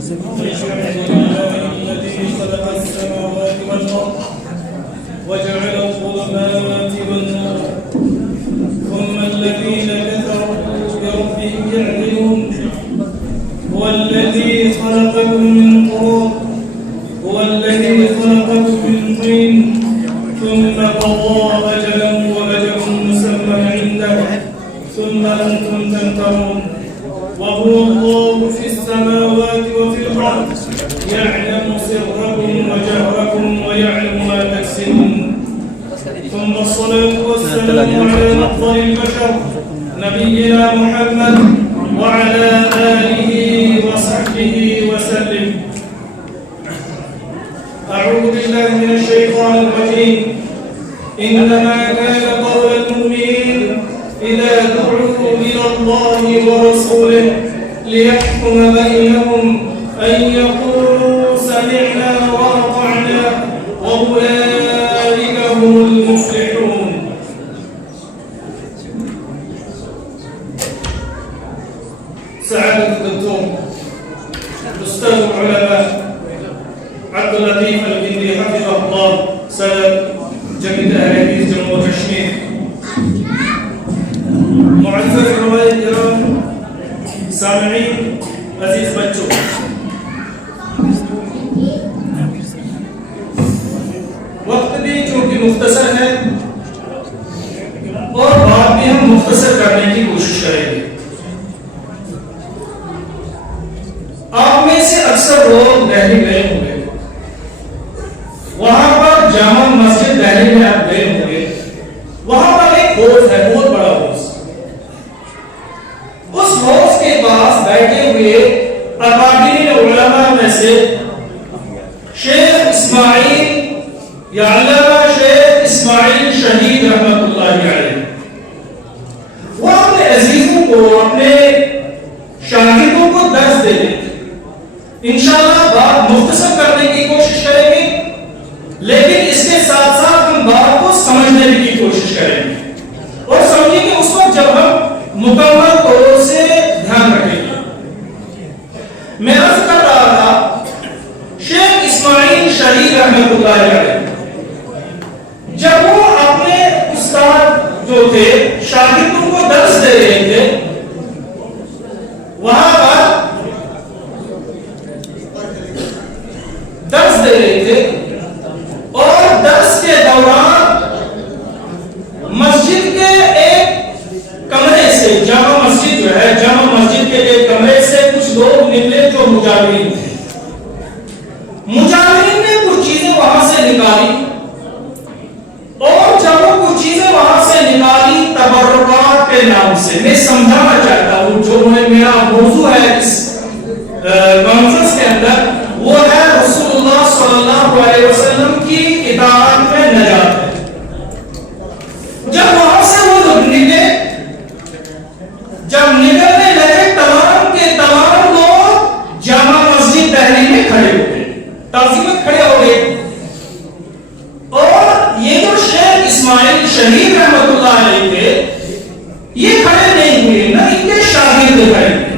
الذي خلق السماوات والأرض وجعل الظلمات والنور ثم الذين كفروا بربهم يعدلون هو الذي خلقكم من تراب هو الذي خلقكم من طين ثم قضى أجلا وأجل مسمى عنده ثم أنتم تمترون وهو الله في السماوات وفي الأرض يعلم سركم وجهركم ويعلم ما تكسبون ثم الصلاة والسلام على أفضل البشر نبينا محمد وعلى آله وصحبه وسلم. أعوذ بالله من الشيطان الرجيم. إنما كان قول المؤمنين إذا دعوا إلى الله ورسوله ليحكم بينهم أن يقولوا سمعنا وأطعنا وأولئك هم المفلحون. سعادة الدكتور أستاذ العلماء عبد اللطيف البندي حفظه الله سند جمعية أهل الحديث جموں و کشمیر، معزز علماء کرام، سامعین، عزیز بچوں، وقت بھی چونکہ مختصر ہے اور بات بھی ہم مختصر کرنے کی کوشش کریں گے. آپ میں سے اکثر لوگ دہلی گئے ہوں گے، وہاں پر جامع مسجد دہلی میں آپ گئے ہوں گے، وہاں پر ایک حوض ہے، بہت بڑا حوض. اس حوض کے پاس بیٹھے ہوئے اکابرین علماء میں سے شیخ اسماعیل یا علامہ شیخ اسماعیل شہید رحمت اللہ علیہ، وہ اپنے عزیزوں کو، اپنے شاگردوں کو درس دے دیتے. انشاءاللہ بات مختصر کرنے کی کوشش کریں گے، لیکن اس کے ساتھ ساتھ ہم بات کو سمجھنے کی کوشش کریں گے اور سمجھیں گے اس وقت جب ہم مکمل طور سے دھیان رکھیں گے. میں عرض کر رہا تھا شیخ اسماعیل شہید رحمت اللہ علیہ جب وہ اپنے استاد جو تھے شاگردوں کو درس دے رہے تھے، وہاں پر درس دے رہے تھے اور درس کے دوران مسجد کے ایک کمرے سے، جامع مسجد جو ہے، جامع مسجد کے ایک کمرے سے کچھ لوگ نکلے جو مجاورین تھے. مجاورین نے کچھ چیزیں وہاں سے نکالی اور جب وہ کچھ چیزیں وہاں سے نکالی تبرکات کے نام سے، میں سمجھانا چاہتا ہوں جو میرا موضوع ہے اس کانفرنس کے اندر، وہ ہے رسول اللہ صلی اللہ علیہ وسلم کی اطاعت میں نجات ہے. جب وہاں سے وہ لوگ نکلے، جب نکلنے لگے، تمام کے تمام لوگ جامع مسجد دہلی میں کھڑے ہو گئے، تعظیم میں کھڑے ہو گئے. اور یہ جو شیخ اسماعیل شہید رحمت اللہ علیہ تھے، یہ کھڑے نہیں ہوئے، نہ ان کے شاگرد کھڑے ہوئے،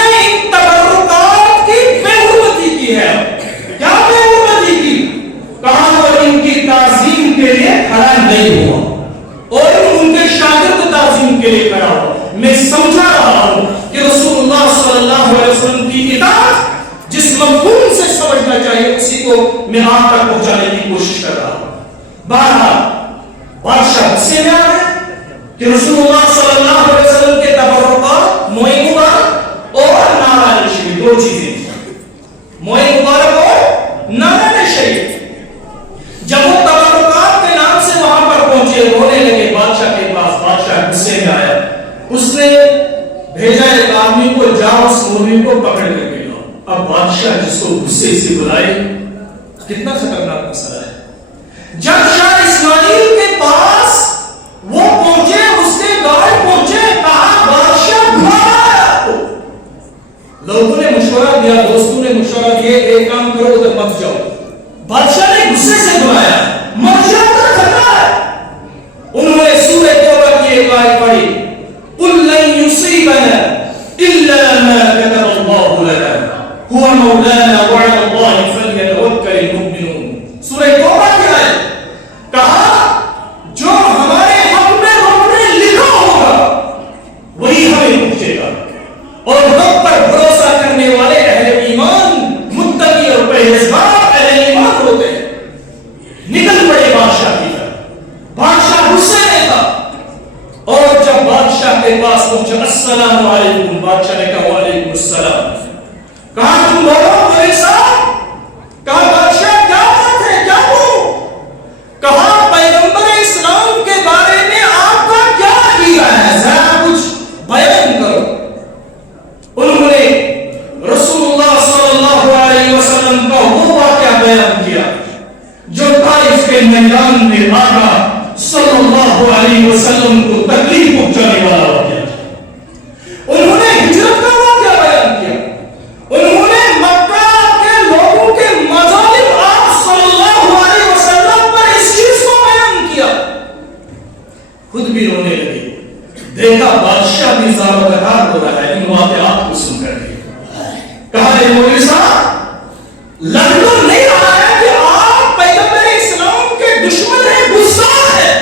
نے ان تبرکات کی بے حرمتی کی ہے. کیا بے حرمتی کی؟ کہاں وہ ان کی تعظیم کے لیے کھڑا نہیں ہوا اور ان کے شاگرد تعظیم کے لیے کھڑا ہوا. میں سمجھا رہا ہوں کہ رسول اللہ صلی اللہ علیہ وسلم کی اطاعت جس مفہوم سے سمجھنا چاہیے اسی کو میں آپ تک پہنچانے کی کوشش کر رہا ہوں. بہرحال بادشاہ غصے میں آ گئے کہ رسول اللہ صلی اللہ علیہ وسلم کے تبرکات موئے مبارک اور نعرہ شریف دو چیزیں تھیں. موئے مبارک اور نعرہ شریف. جب وہ تبرکات کے نام سے وہاں پر پہنچے رونے لگے بادشاہ کے پاس. بادشاہ غصے میں آیا. اس نے بھیجا ایک آدمی کو جاؤ اس مولوی کو پکڑ کر کے لاؤ. اب بادشاہ جس کو غصے سے بلائے کتنا خطرناک مسئلہ ہے. جب شاہ اسماعیل کے پاس وہ پہنچے اس کے گھر پہنچے کہا بادشاہ بلایا آپ کو. لوگوں نے مشورہ دیا دوستوں نے مشورہ دیا ایک کام کرو ادھر مت جاؤ. بادشاہ نے غصے سے بلایا مت جاؤ کا خطرہ ہے. انہوں نے سورہ توبہ کی ایک آیت پڑھی قل لن يصيبنا الا ما كتب الله لنا هو مولانا وعلى الله فليتوكل المؤمنون. سورہ توبہ کی آیت کہا جو ہمارے حق میں رب نے لکھا ہوگا وہی ہمیں پہنچے گا اور رب پر بھروسہ کرنے والے اہل ایمان متقی اور پرہیزگار اہل ایمان ہوتے ہیں. نکل پڑے بادشاہ کی طرف. بادشاہ غصے میں تھا اور جب بادشاہ کے پاس پہنچا السلام علیکم. بادشاہ نے کہا وعلیکم السلام. کہا تم بولو میرے ساتھ. کہا بادشاہ کیا بات ہے کیا ہو. کہا پیغمبر اسلام کے بارے میں آپ کا کیا عقیدہ ہے ذرا کچھ بیان کرو. انہوں نے رسول اللہ صلی اللہ علیہ وسلم کا وہ واقعہ بیان کیا جو طائف کے میدان میں آقا صلی اللہ علیہ وسلم کو تکلیف پہنچانے والا واقعہ. انہوں نے ہجرت کا واقعہ بیان کیا. انہوں نے مکہ کے لوگوں کے مظالم آپ صلی اللہ علیہ وسلم پر اس چیز کو بیان کیا. خود بھی رونے لگے. دیکھا بادشاہ بھی زار و قطار ہو رہا ہے ان واقعات کو سن کر کے. کہا اے مولوی صاحب لگ تو نہیں رہا ہے کہ آپ پیغمبر اسلام کے دشمن ہیں گستاخ ہیں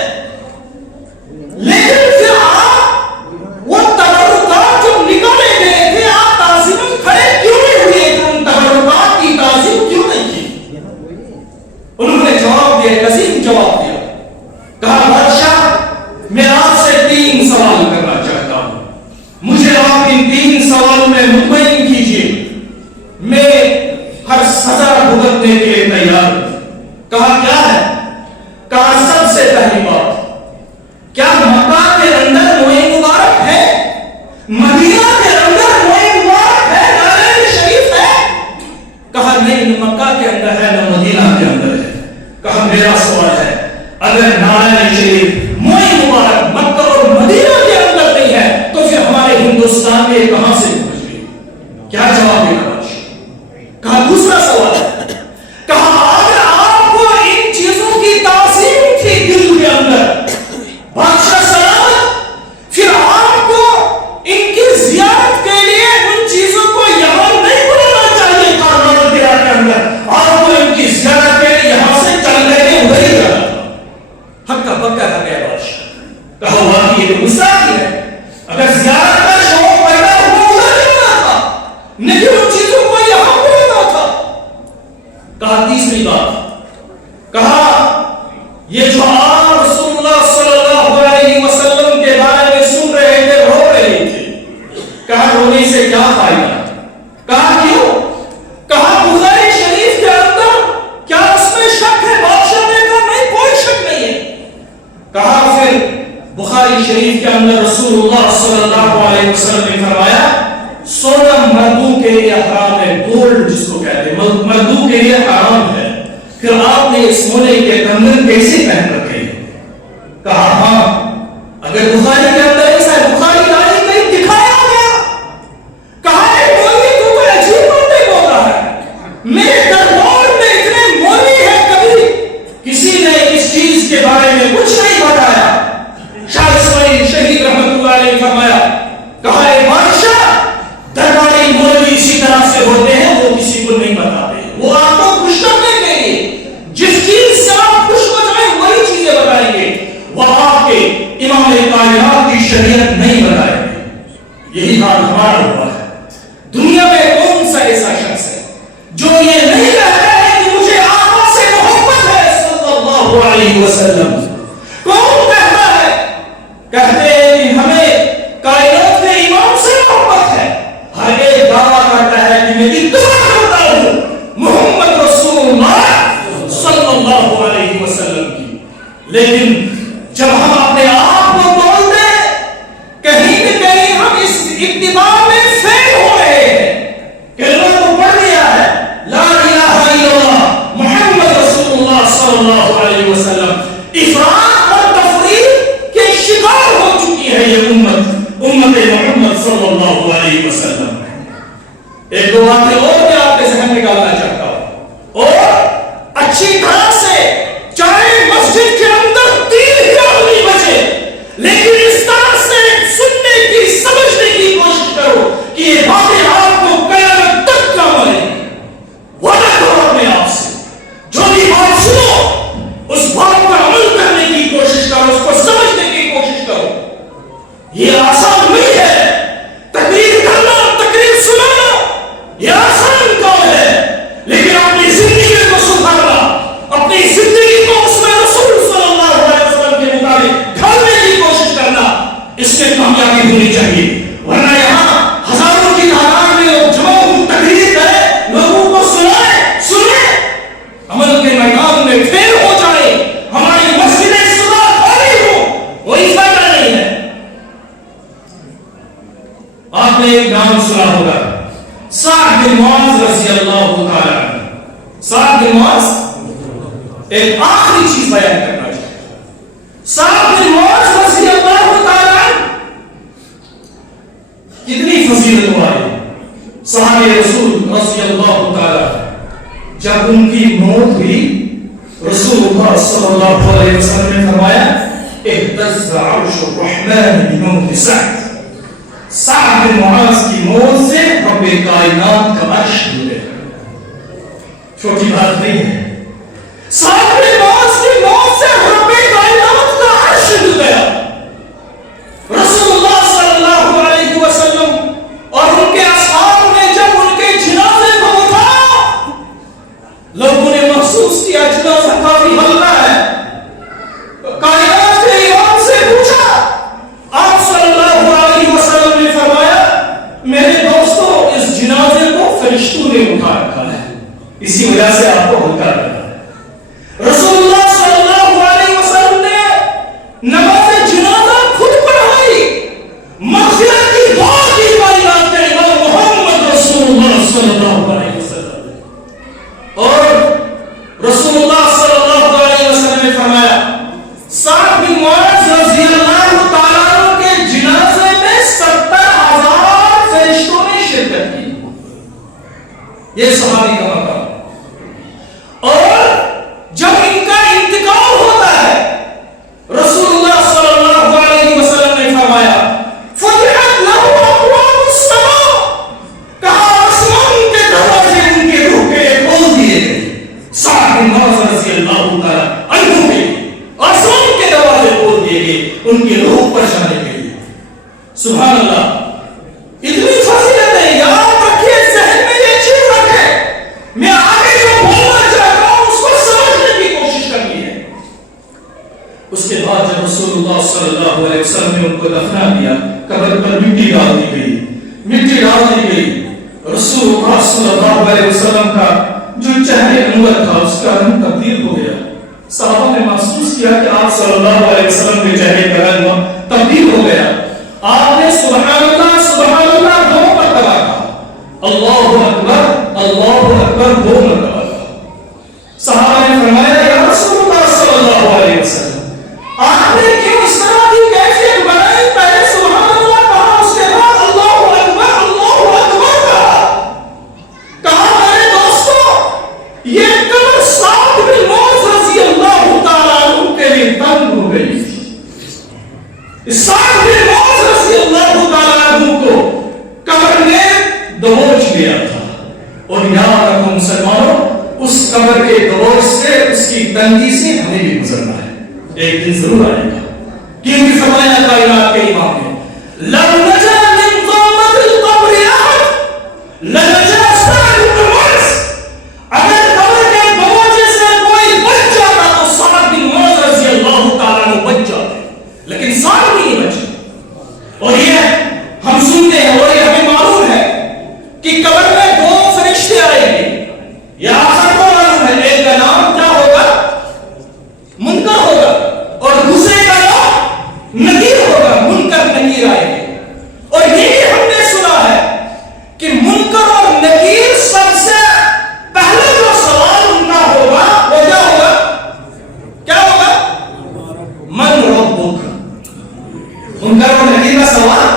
لیکن پھر آپ وہ تبرکات جو نکالے گئے تھے آپ تعظیم کھڑے کیوں نہیں ہوئے تھے ان تبرکات کی تعظیم کیوں نہیں کی. انہوں نے جواب دیا عظیم جواب دیا. کہا بادشاہ میں آپ سے 3 سوال کرنا چاہتا ہوں. مجھے آپ ان 3 سوالوں میں مطمئن کیجیے میں ہر سزا بھگتنے کے لیے تیار ہوں. کہا کیا ہے. کہا سب سے پہلی بات کیا مکہ کے اندر موئے مبارک ہے مدینہ کے اندر موئے مبارک ہے نعرہ شریف ہے. کہا نہیں مکہ کے اندر ہے نہ مدینہ کے اندر ہے. کہا میرا سوال ہے اگر نعرہ شریف موئے مبارک مکہ اور مدینہ کے اندر نہیں ہے تو پھر ہمارے ہندوستان میں کہاں سے پہنچ گئی. کیا جواب دے گا. کہا دوسرا سوال ہے. کہا اگر آپ کو ان چیزوں کی تعظیم تھی دل کے اندر بادشاہ سلامت پھر آپ کو ان کی زیارت کے لیے ان چیزوں کو یہاں نہیں بلانا چاہیے تھا. مدینہ کے اندر آپ کو ان کی زیارت کے لیے یہاں سے چل گئے ادھر ہی جانا تھا. حق کا پکا رہ گیا بادشاہ. کہا واقعی یہ تو گستاخی ہے. اگر زیارت کا شوق پیدا ہوا ادھر جانا تھا لیکن ان چیزوں کو یہاں بلانا تھا. کہا تیسری بات کہا یہ جو آپ رسول اللہ صلی اللہ علیہ وسلم کے بارے میں سن رہے تھے رو رہے تھے. کہا رونے سے کیا فائدہ. کہا کیوں. کہا بخاری شریف کے اندر کیا اس میں شک ہے. بادشاہ نے کہا نہیں کوئی شک نہیں ہے. کہا پھر بخاری شریف کے اندر رسول اللہ صلی اللہ علیہ وسلم نے فرمایا سونا مردوں کے لیے حرام ہے. گولڈ جس کو کہتے ہیں مردوں کے لیے حرام ہے. پھر آپ نے سونے کے کنگن کیسے پہن رکھے. کہا ہاں اگر بخاری کے اندر ایسا ہے بخاری لائن میں دکھایا گیا. کہا ہے مولوی تو کوئی عجیب باتیں بول رہا ہے. میرے دربار میں اتنے مولوی ہیں کبھی کسی نے اس چیز کے بارے میں کچھ نہیں بتایا. شاہ اسماعیل شہید رحمۃ اللہ علیہ فرمایا کہا ہے بادشاہ درباری شریعت نہیں بنائے گی. یہی حال ہمارا ہوا ہے. دنیا میں کون سا ایسا شخص ہے جو یہ نہیں کہتا ہے کہ مجھے آقا سے محبت ہے صلی اللہ علیہ وسلم؟ کون کہتا ہے؟ کہتے ہیں کہ ہمیں کائنات کے امام سے محبت ہے. ہر ایک دعویٰ کرتا ہے کہ میں اتباع کرتا ہوں محمد رسول اللہ صلی اللہ علیہ وسلم کی. لیکن جب ہم اپنے آپ کو بولتے ہیں کہیں نہ کہیں ہم اس اتباع میں فیل ہو رہے ہیں. کلمہ تو پڑھ لیا ہے لا الہ الا اللہ محمد رسول اللہ صلی اللہ علیہ وسلم. افراط اور تفریط کے شکار ہو چکی ہے یہ امت محمد صلی اللہ علیہ وسلم. ایک دو باتیں اور میں آپ کے ذہن نکالنا چاہتا ہوں. اور اچھی طرح سے چاہے مسجد کے اندر 3 نہیں بچے لیکن اس طرح سے سننے کی سمجھنے کی کوشش کرو کہ یہ باتیں آپ کو قیامت تک کام آئیں گی. وعدہ کرو اپنے آپ سے جو بھی بات سنو اس بات پر عمل کرنے کی کوشش کرو, اس کو سمجھنے کی کوشش کرو. یہ آسان نہیں ہے. تقریر کرنا, تقریر سنانا یہ آسان کام ہے, لیکن اپنی زندگی کو سدھارنا, اپنی زندگی کو اس میں رسول صلی اللہ علیہ وسلم کے مطابق ڈھالنے کی کوشش کرنا, اس میں کامیابی ہونی چاہیے. ورنہ یہاں ہزاروں کی تعداد میں لوگ جمع ہوں, تقریر کریں, لوگوں کو سنیں, عمل کے میدان میں فیل ہو جائے, ہماری مسجدیں صدا خالی ہوں, کوئی فائدہ نہیں ہے. آپ نے ایک نام سنا ہوگا سعد بن معاذ رضی اللہ تعالی عنہ. سعد بن معاذ ایک آخری چیز بیان کرنا چاہتا ہوں. سعد بن معاذ رضی اللہ تعالی عنہ کتنی فضیلت والی صحابہ رسول رضی اللہ تعالی عنہ. جب ان کی موت ہوئی رسول اللہ صلی اللہ علیہ وسلم نے فرمایا اهتز عرش الرحمن بموت سعد. سعد بن معاذ کی موت سے رب کائنات کا عرش ڈوب گیا. چھوٹی بات نہیں ہے. سعد بن معاذ کی موت سے رب کائنات کا عرش ڈوب گیا. رسول اللہ صلی اللہ علیہ وسلم اور ان کے اصحاب نے جب ان کے جنازے کو اٹھایا, لوگوں نے محسوس کیا جنازہ کافی ہلکا ہے. کائنات کے امام سے پوچھا, آپ صلی اللہ علیہ وسلم نے فرمایا میرے دوستو اس جنازے کو فرشتوں نے اٹھا رکھا ہے, اسی وجہ سے آپ کو ہلکا لگا ہے. رسول اللہ صلی اللہ علیہ وسلم نے نماز جنازہ خود پڑھائی, مغفرت کی دعا کی کائنات کے امام محمد رسول اللہ صلی اللہ علیہ وسلم. اور رسول اللہ صلی اللہ علیہ وسلم نے فرمایا سعد بن معاذ رضی اللہ تعالیٰ عنہ کے جنازے میں 70,000 فرشتوں نے شرکت کی. یہ صحابی کا مقام. اور جب ان کا انتقال ہوتا ہے رسول اللہ صلی اللہ علیہ وسلم نے فرمایا فتحت لہ ابواب السماء, کہا آسمان کے دروازے ان کے روح کے کھول دیے گئے. سعد بن معاذ رضی اللہ تعالیٰ عنہ کے آسمان کے دروازے کھول دیے گئے ان کے روح پر جانے کے لیے. سبحان اللہ, اتنی فضیلت ہے. یاد رکھیے, ذہن میں یہ چیز رکھے, میں آگے جو بولنا چاہتا ہوں اس کو سمجھنے کی کوشش کرنی ہے. اس کے بعد جب رسول اللہ صلی اللہ علیہ وسلم نے ان کو دفنا دیا, قبر پر مٹی ڈال دی گئی. رسول اللہ صلی اللہ علیہ وسلم کا جو چہرے انور تھا اس کا رنگ تبدیل ہو گیا. صحابہ نے محسوس کیا کہ آپ صلی اللہ علیہ وسلم کے چہرے کا رنگ تبدیل ہو گیا. آپ نے سبحان اللہ 2 مرتبہ کہا, اللہ اکبر 2 مرتبہ کہا. صحابہ نے فرمایا یا رسول اللہ صلی اللہ علیہ وسلم آپ نے کیوں اس طرح کی کیفیت بنائی؟ پہلے سبحان اللہ کہا, اس کے بعد اللہ اکبر کہا. میرے دوستو یہ قبر سعد بن معاذ رضی اللہ تعالیٰ عنہ کے لیے تنگ ہو گئی. سعد بن معاذ رضی اللہ تعالیٰ عنہ کو قبر نے دبوچ لیا تھا. اور یاد رکھو مسلمانوں, اس قبر کے دبوچ سے, اس کی تنگی سے ہمیں بھی گزرنا ہے. ایک دن ضرور آئے گا, کیونکہ فرمایا کائنات کے امام نے لو نجا من ضامة القبر احد لنجا سعد بن معاذ. اگر قبر کے بوجھ سے کوئی بچ جاتا تو سعد بن معاذ رضی اللہ تعالیٰ عنہ بچ جاتے، لیکن سعد نہیں بچے. اور یہ ہم سنتے ہیں اور یہ ہمیں معلوم ہے کہ قبر میں دو فرشتے آئیں گے. یہ آخر کو معلوم ہے، ایک کا نام کیا ہوگا؟ منکر ہوگا، اور دوسرے کا نام نکیر ہوگا. منکر نکیر آئیں گے. اور یہ بھی ہم نے سنا ہے کہ منکر اور نکیر سب سے پہلے جو سوال ان کا ہوگا وہ کیا ہوگا؟ کیا ہوگا؟ من ربک. منکر اور نکیر کا سوال،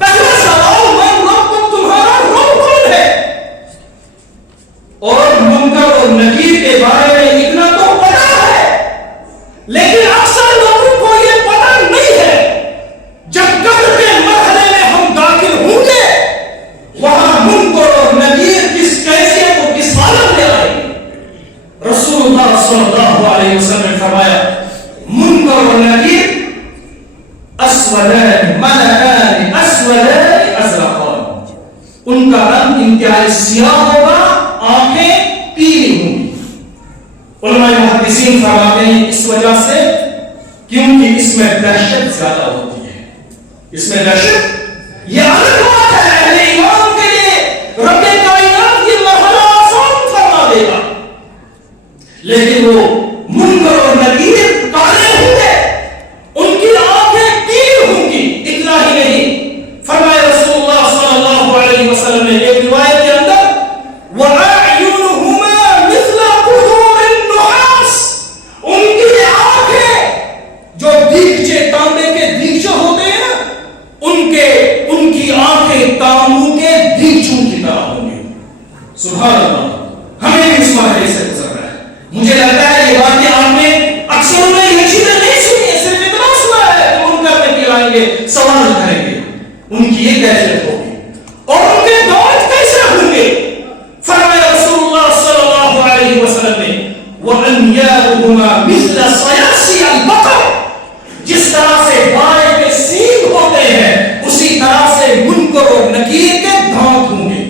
پہلا سوال من ربک، تمہارا رب کون ہے؟ اور منکر اور نکیر کے بارے میں اتنا تو پتا ہے، لیکن اکثر لوگوں کو یہ پتا نہیں ہے. جب قبر کے مرحلے میں ہم داخل ہوں گے وہاں منکر اور نکیر کس کیفیت و کس حالت میں آئیں گے. رسول اللہ صلی اللہ علیہ وسلم نے فرمایا منکر اور نکیر اسودان ملکان اسودان ازرقان، ان کا رنگ انتہائی سیاہ ہوگا، آنکھیں پیلی ہوں گی. علماء محدثین فرماتے ہیں اس وجہ سے کیونکہ اس میں دہشت زیادہ ہوتی ہے. اس میں دہشت، یہ الگ بات ہے اہل ایمان کے لیے رب کائنات یہ مرحلہ آسان فرما دے گا، لیکن وہ منکر اور نکیر کالے ہوں گے، ان کی آنکھیں پیلی ہوں گی. اتنا ہی نہیں، فرمایا رسول اللہ صلی اللہ علیہ وسلم نے ایک روایت کے اندر وَأَعْيُنُهُمَا مِثْلَ قُدُورِ النُّحَاسِ، ان کی آنکھیں جو دیگچے، تانبے کے دیگچے ہوتے ہیں نا، ان کی آنکھیں تانبوں کے دیگچوں کی طرح ہوں گی. سبحان اللہ. ہمیں بھی اس مرحلے سے گزر رہا ہے. مجھے لگتا ہے یہ باتیں آپ نے اکثر میں یہ چیزیں نہیں سنی ہے، صرف اتنا سنا ہے کہ ان کا میں آئیں گے سوال کریں گے. ان کی یہ کیفیت ہوگی اور ان کے دعوت کیسے ہوں گے. فرمایا رسول اللہ صلی اللہ علیہ وسلم نے وَأَنْيَابُهُمَا مِثْلَ صَيَاصِيَ الْبَقَرِ، جس طرح سے گائے کے سینگ ہوتے ہیں اسی طرح سے منکر اور نکیر کے دانت ہوں گے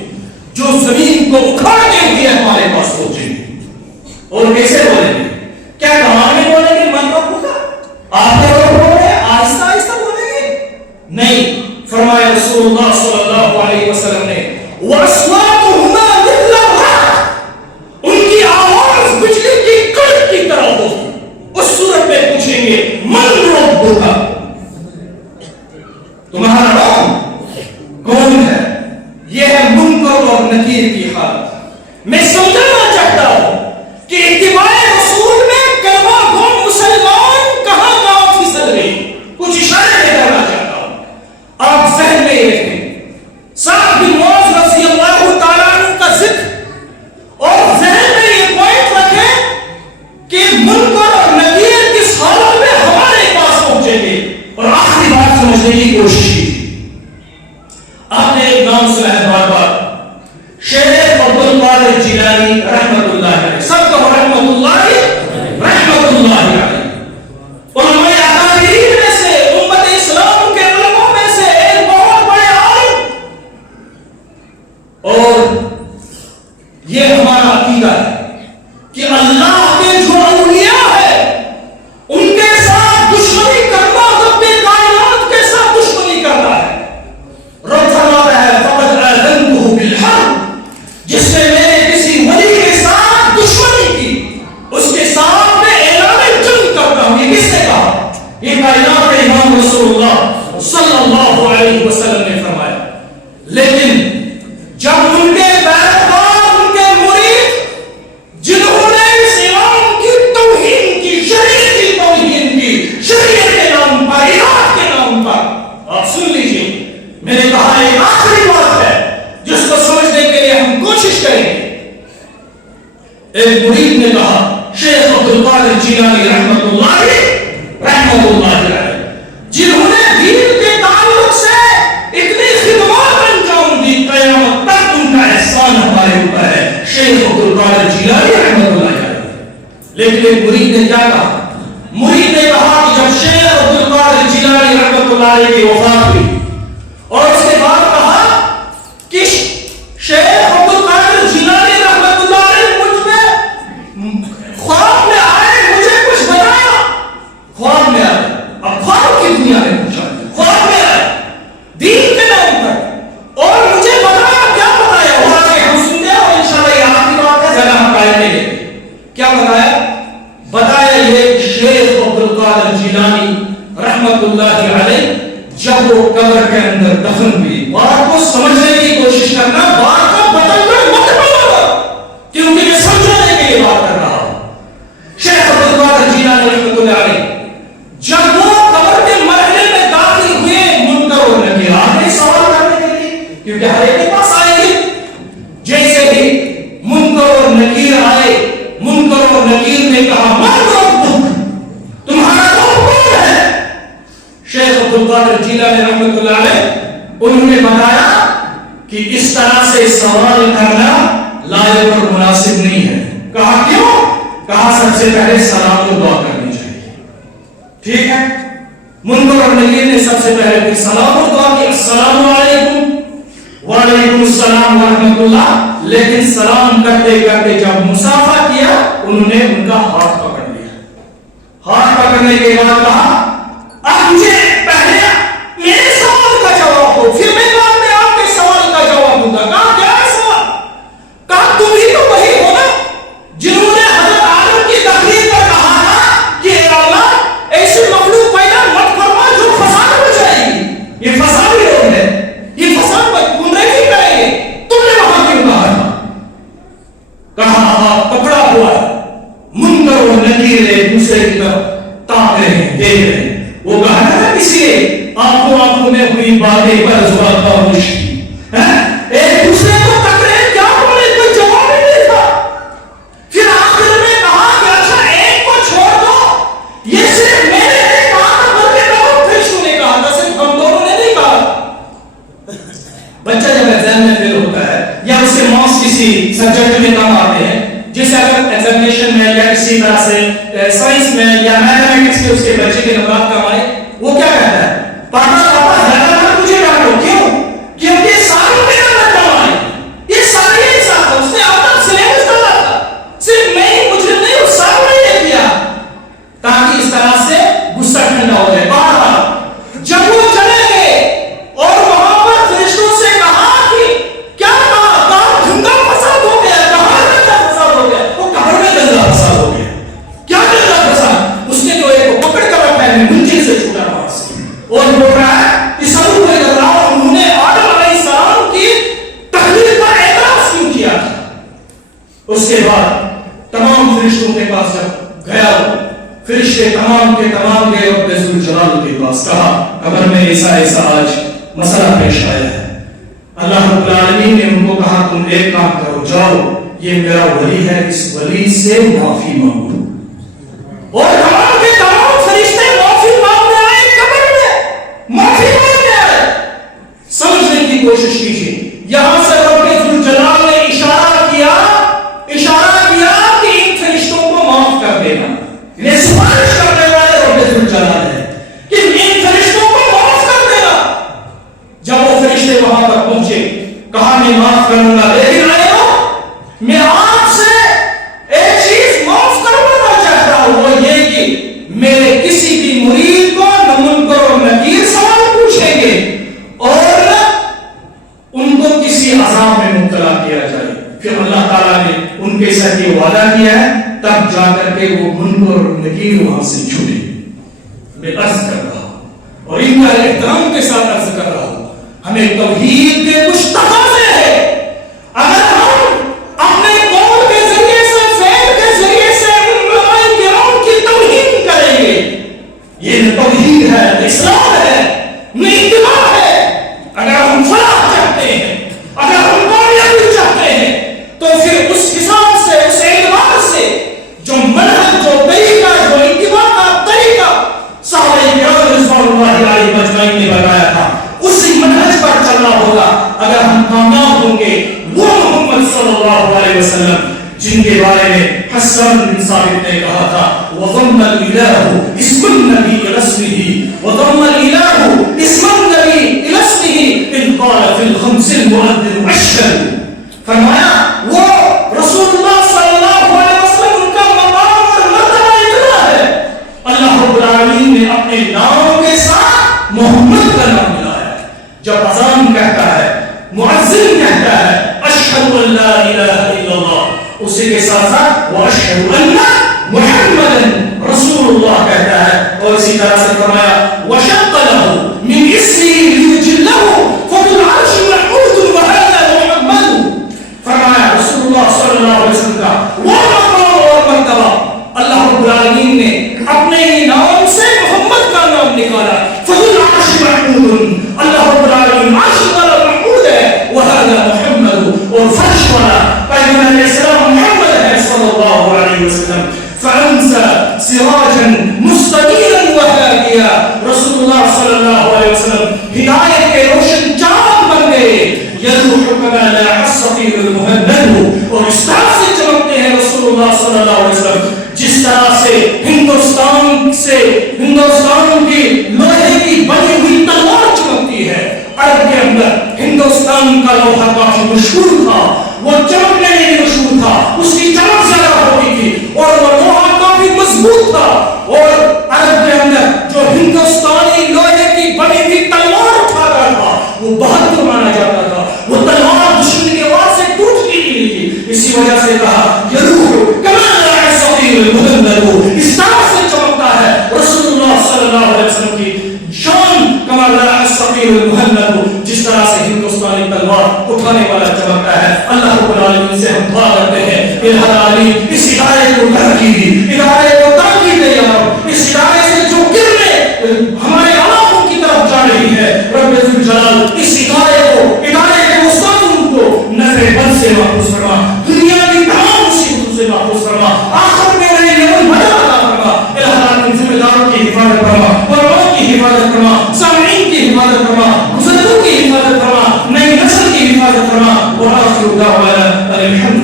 جو زمین کو اکھاڑ کے لیے ہمارے پاس پہنچیں گے. اور کیسے بولیں گے؟ کیا کہاں میں بولیں گے من ربک کا؟ آپ کے رب بولیں گے، آہستہ آہستہ بولیں گے؟ نہیں. فرمایا رسول اللہ صلی اللہ علیہ وسلم نے وَأَصْوَاتُهُمَا مِثْلَ الرَّعْدِ، ان کی آواز بجلی کی کڑک کی طرح ہوگی. اس صورت میں پوچھیں گے من ربک، تمہارا رب کون ہے؟ یہ ہے منکر اور نکیر کی حالت. میں سمجھانا چاہتا ہوں کہ اتباع رسول میں کلمہ گو مسلمان کہاں کہاں پھسل گئی. کچھ اشارے میں کرنا چاہتا ہوں، آپ ذہن میں یہ رکھیں. سعد بن معاذ رضی اللہ تعالیٰ عنہ کا ذکر اور ذہن میں یہ پوائنٹ رکھیں کہ منکر اور نکیر کس حالت میں ہمارے پاس پہنچیں گے. اور آخری بات سمجھنے کی کوشش کی. آپ نے ایک نام سنا ہے بار بار، شیخ عبد القادر جیلانی رحمت اللہ علیہ. سب کو رحمت اللہ علیہ. علماء اکابرین میں سے، امت اسلام کے علماء میں سے ایک بہت بڑے عالم. اور یہ ہمارا عقیدہ ہے کہ اللہ کے جو اولیاء ہے ان کے ساتھ دشمنی کرنا رب کائنات کے ساتھ دشمنی کرنا ہے. رب فرماتا ہے فقد آذنتہ بالحرب، جس نے میرے کسی ولی کے ساتھ دشمنی کی اس کے ساتھ میں اعلان جنگ کرتا ہوں. یہ کس نے کہا؟ یہ کائنات کے امام رسول اللہ صلی اللہ علیہ وسلم نے فرمایا. لیکن جب ان کے پیروکار، ان کے مرید جنہوں نے اس امام کی توہین کی، شریعت کی توہین کی، شریعت کے نام پر، الہ کے نام پر، آپ سن لیجئے میں نے کہا ایک آخری بات ہے جس کو سمجھنے کے لیے ہم کوشش کریں گے. ایک مرید نے کہا شیخ عبد القادر جیلانی رحمت اللہ علیہ، جنہوں نے دین کے تعلق سے اتنی خدمات انجام دی، قیامت تک ان کا احسان ہمارے اوپر ہے. شیخ عبد القادر جیلانی رحمت اللہ علیہ. لیکن ایک مرید نے کیا کہا؟ مرید نے کہا کہ جب شیخ عبد القادر جیلانی رحمت اللہ علیہ کی وفات ہوئی اور اس کے بعد کہا کہ شیخ عبد القادر جیلانی رحمۃ اللہ علیہ مجھ میں خواب میں آئے، مجھے کچھ بتایا، خواب میں آئے، اب خواب کی دنیا میں پوچھا، خواب میں آئے دین کے نام پر اور مجھے بتایا، کیا بتایا وہ آگے ہم سنتے ہیں اور انشاءاللہ یہ آخری بات ہے جگہ ہم قائم نہیں ہے. کیا بتایا؟ بتایا یہ کہ شیخ عبد القادر جیلانی رحمت اللہ علیہ جب وہ قبر کے اندر دفن ہوئی، بات کو سمجھنے کی کوشش کرنا، بات کو بدل کر مت بولو کیونکہ یہ سمجھنے کے لیے بات کر رہا ہوں. شیخ عبد القادر جیلانی رحمت اللہ علیہ جب وہ قبر کے مرحلے میں داخل ہوئے، منکر و نکیر آگے سوال کرنے کے لیے، کیونکہ ہر ایک کے پاس آئے گی. جیسے ہی منکر اور نکیر آئے، منکر اور نکیر نے کہا من ربک، تمہارا رب کون ہے؟ شیخ عبد القادر جیلانی رحمۃ اللہ علیہ انہوں نے بتایا کہ اس طرح سے سوال کرنا لائق اور مناسب نہیں ہے. کہا کیوں؟ کہا سب سے پہلے سلام و دعا کرنی چاہیے. ٹھیک ہے، منکر اور نکیر نے سب سے پہلے پھر سلام و دعا کی، السلام علیکم وعلیکم السلام ورحمۃ اللہ. لیکن سلام کرتے کرتے جب مصافحہ کیا، انہوں نے ان کا ہاتھ پکڑ لیا. ہاتھ پکڑنے کے بعد کہا اب مجھے پہلے میرے سوال کا جواب دو، پھر میں بعد میں آپ کے سوال کا جواب دوں گا. کہا کیا ہے سوال؟ کہا تم ہی تو وہی ہو نا جنہوں نے حضرت آدم کی تقریر پر کہا نا کہ اے اللہ ایسی مخلوق پیدا مت فرما جو فساد ہو جائے گی، یہ فسادی لوگ ہیں، یہ فساد گمراہی کریں گے، تم نے وہاں کیوں کہا تھا؟ کہا ہاتھ پکڑا ہوا ہے. منکر اور نکیر ایک دوسرے کی طرف تاک رہے ہیں، دیکھ رہے ہیں. وہ کہا نا کسی نے آنکھوں میں ہوئی باتیں پر زبان خاموش کی، ایک دوسرے کو تکڑے، کیا بولے، کوئی جواب ہی نہیں تھا. پھر آخر میں کہا کہ اچھا ایک کو چھوڑ دو، یہ صرف میرے نے کہا تھا بلکہ تمام فرشتوں نے کہا تھا، صرف ہم دونوں نے نہیں کہا. بچہ جب ایگزام میں فیل ہوتا ہے یا اس کے مارکس کسی سبجیکٹ میں کم آتے ہیں، جیسے اگر ایگزامینیشن میں یا کسی طرح سے سائنس میں یا میتھمیٹکس میں اس کے بچے کے نمبرات کم آئے، وہ کیا کہتا ہے؟ پاپا زیادہ مجھے ڈانٹو. کیوں؟ کیونکہ سارے میرے نمبر کم آئے، یہ سارے ایک ساتھ، اس نے اب تک سلیبس ڈالا تھا، صرف میں ہی مجرم نہیں، اس سارے نے یہ کیا، تاکہ اس طرح سے غصہ ٹھنڈا ہو جائے. بہرحال جب وہ چلے گئے اور وہاں پر فرشتوں سے کہا کہ کیا کہا؟ کہاں دھندا فساد ہو گیا، کہاں دھندا فساد ہو گیا؟ وہ قبر میں دھندا فساد ہو گیا. کیا دھندا فساد؟ اس نے جو ایک پکڑ کر رکھا ہے منجل سے چھوٹا وہاں سے اور بول رہا ہے کہ سب کو یہ رہا اور انہوں نے آدم علیہ السلام کی تحریر پر اعتراض کیوں کیا تھا. اس کے بعد تمام فرشتوں کے پاس جب گیا، فرشتے تمام کے تمام گئے رب ذوالجلال کے پاس، کہا قبر میں ایسا ایسا آج مسئلہ پیش آیا ہے. اللہ رب العالمین نے ان کو کہا تم ایک کام کرو، جاؤ یہ میرا ولی ہے، اس ولی سے معافی مانگو. اور تمام کے تمام فرشتے معافی مانگنے آئے، قبر میں معافی مانگنے آئے. سمجھنے کی کوشش کیجیے، یہاں سے رب ذوالجلال نے اشارہ کیا کہ ان فرشتوں کو معاف کر دینا. انہیں سفارش کرنے والے رب ذوالجلال ہے کہ ان فرشتوں کو معاف کر دینا. جب وہ فرشتے وہاں پر پہنچے، کہا میں معاف کروں گا، لیکن آئے ہو میں آپ سے ایک چیز معاف کروانا چاہتا ہوں، وہ یہ کہ میرے کسی بھی مرید کو نہ منکر اور نکیر سوال پوچھیں گے اور ان کو کسی عذاب میں مبتلا کیا جائے. پھر اللہ تعالیٰ نے ان کے ساتھ یہ وعدہ کیا ہے، تب جا کر کے وہ منکر اور نکیر وہاں سے چھوٹے. میں عرض کر رہا ہوں اور ان کا احترام کے ساتھ عرض کر رہا ہوں، ہمیں توحید کے کچھ تقاضے ہیں. اگر ہم اپنے قول کے ذریعے سے، فعل کے ذریعے سے علماء کرام کی توہین کریں گے، یہ توحید ہے، اسلام ہے، اتباع ہے. اگر ہم فلاح چاہتے ہیں، اگر ہم کامیابی چاہتے ہیں، تو پھر اس حساب سے، اس اعتبار سے جو منہج، جو طریقہ، جو اتباع کا طریقہ صحابہ کرام رضوان اللہ علیہم اجمعین نے بتایا تھا، اسی منہج پر چلنا ہوگا اگر ہم کامیاب ہوں گے. وہ محمد صلی اللہ علیہ وسلم جن کے بارے میں حسن بن ثابت نے کہا تھا وَضَمَّ الْإِلَهُ اسْمَ النَّبِيِّ إِلَى اسْمِهِ وَضَمَّ الْإِلَهُ اسْمَ النَّبِيِّ إِلَى اسْمِهِ المؤذن اشهد. فرمایا وہ رسول اللہ صلی اللہ علیہ وسلم ان کا مقام اور مرتبہ اتنا ہے، اللہ رب العالمین نے اپنے نام کے ساتھ محمد کا نام ملایا ہے. جب اذان کہتا ہے، مؤذن کہتا ہے اشہد ان لا الہ الا اللہ، اسی کے ساتھ ساتھ واشہد ان محمدا رسول اللہ کہتا ہے. اور اسی طرح سے فرمایا وشق له من اسمه ليجله فذو العرش محمود وهذا محمد. فرمایا رسول اللہ صلی اللہ علیہ وسلم کا وہ مقام اور مرتبہ اللہ رب العالمین نے اپنے ہی نام سے محمد کا نام نکالا. فذو العرش محمود، اللہ رب العالمین عرش والا محمود ہے، وهذا محمد، اور فرش والا پیغمبر علیہ السلام محمد ہے صلی اللہ علیہ وسلم. فأمسى سراجا مستنيرا وهاديا، رسول اللہ صلی اللہ علیہ وسلم ہدایت کے روشن چاند بن گئے. يلوح كما لاح الصقيل المهند، اور اس طرح سے چمکتے ہیں رسول اللہ صلی اللہ علیہ وسلم جس طرح سے ہندوستان کی لوہے کی بنی ہوئی تلوار چمکتی ہے. عرب کے اندر ہندوستان کا لوہا کافی مشہور تھا، وہ چمکنے میں بھی مشہور تھا، اس کی چمک زیادہ ہوتی تھی اور وہ لوہا کافی مضبوط تھا. اور عرب کے اندر جو ہندوستانی لوہے کی بنی ہوئی تلوار اٹھاتا تھا وہ بہادر مانا جاتا تھا. وہ تلوار دشمن کے وار سے ٹوٹتی نہیں تھی، اسی وجہ سے کہا یلوح کما لاح الصقیل المهند، اس طرح سے چمکتا ہے رسول اللہ صلی اللہ علیہ وسلم کی شان کما لاح الصقیل المهند، جس طرح سے ہندوستانی تلوار اٹھانے والا چمکتا ہے. اللہ رب العالمین سے ہم دعا کرتے ہیں کہ ہر عالم اس ہدایت کو ترقی دی، ہدایت